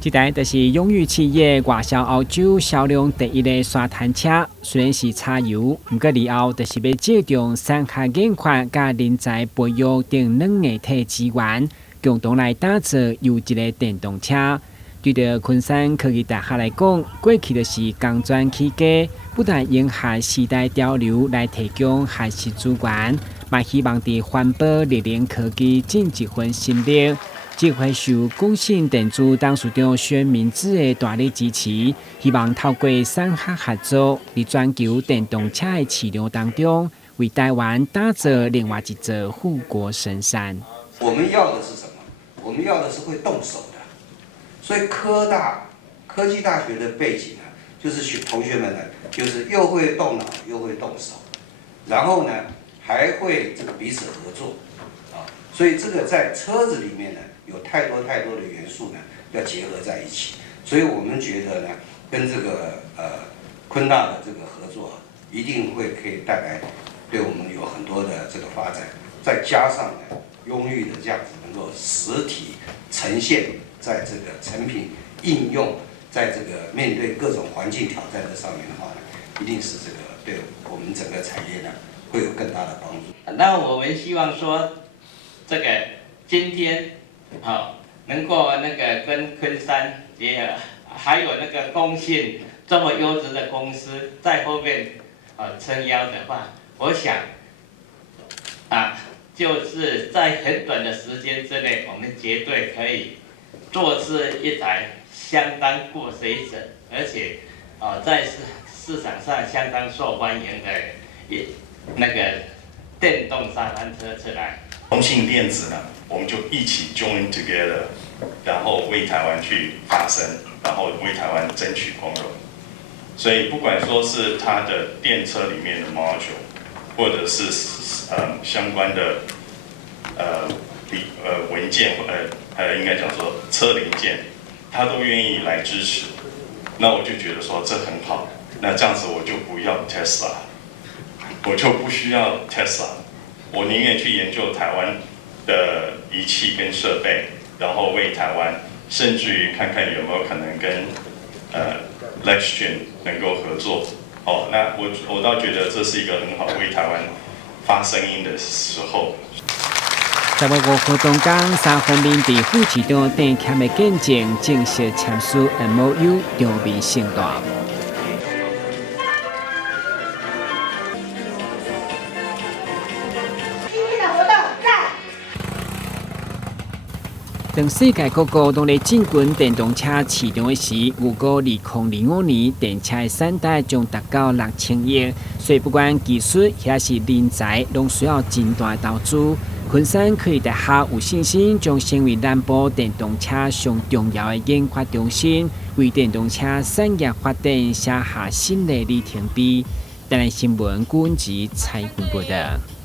这台就是永裕企业外销澳洲销量第一个沙滩车，虽然是柴油，不过以后就是要借重产学研发加人才培育等两个体资源，共同来打造又一个电动车。对着昆山科技大学来讲，过去就是工专起家，不但迎合时代潮流来提供学习资源，嘛希望伫环保、热能科技尽一份心力。这回受共信电子董事长薛明志的大力支持，希望透过产学合作，在全球电动车的市场当中，为台湾打造另外一座护国神山。我们要的是什么？我们要的是会动手的。所以科技大学的背景呢，就是同学们呢，就是又会动脑又会动手，然后呢还会这个彼此合作啊。所以这个在车子里面呢，有太多的元素呢，要结合在一起。所以我们觉得呢，跟这个昆大的这个合作，一定会可以带来对我们有很多的这个发展。再加上呢，永裕的这样子能够实体呈现在这个成品应用，在这个面对各种环境挑战的上面的话呢，一定是这个对我们整个产业呢会有更大的帮助。那我们希望说，这个今天能够那个跟昆山结合，还有那个公信这么优质的公司在后面撑腰的话，我想就是在很短的时间之内，我们绝对可以做出一台相当过水准，而且在市场上相当受欢迎的那个电动沙滩车出来。中信电子呢，我们就一起 join together， 然后为台湾去发声，然后为台湾争取光荣。所以不管说是它的电车里面的 module， 或者是相关的文件，应该讲说车零件，他都愿意来支持。那我就觉得说这很好。那这样子我就不要 Tesla， 我就不需要 Tesla。我宁愿去研究台湾的仪器跟设备，然后为台湾，甚至于看看有没有可能跟Lexgen 能够合作。那我倒觉得这是一个很好为台湾发声音的时候。10月5號當間，3方面在副市長訂簽的見證正式簽署 MOU， 場面盛大。當世界各國都在進軍電動車市場時，如果2025年電車的產值將達到6000億，所以不管技術還是人才，都需要真大投資。昆山科技大學有信心將成為南部電動車上重要的研發中心，為電動車產業發展寫下新的里程碑。台南新聞顧文吉採訪報道。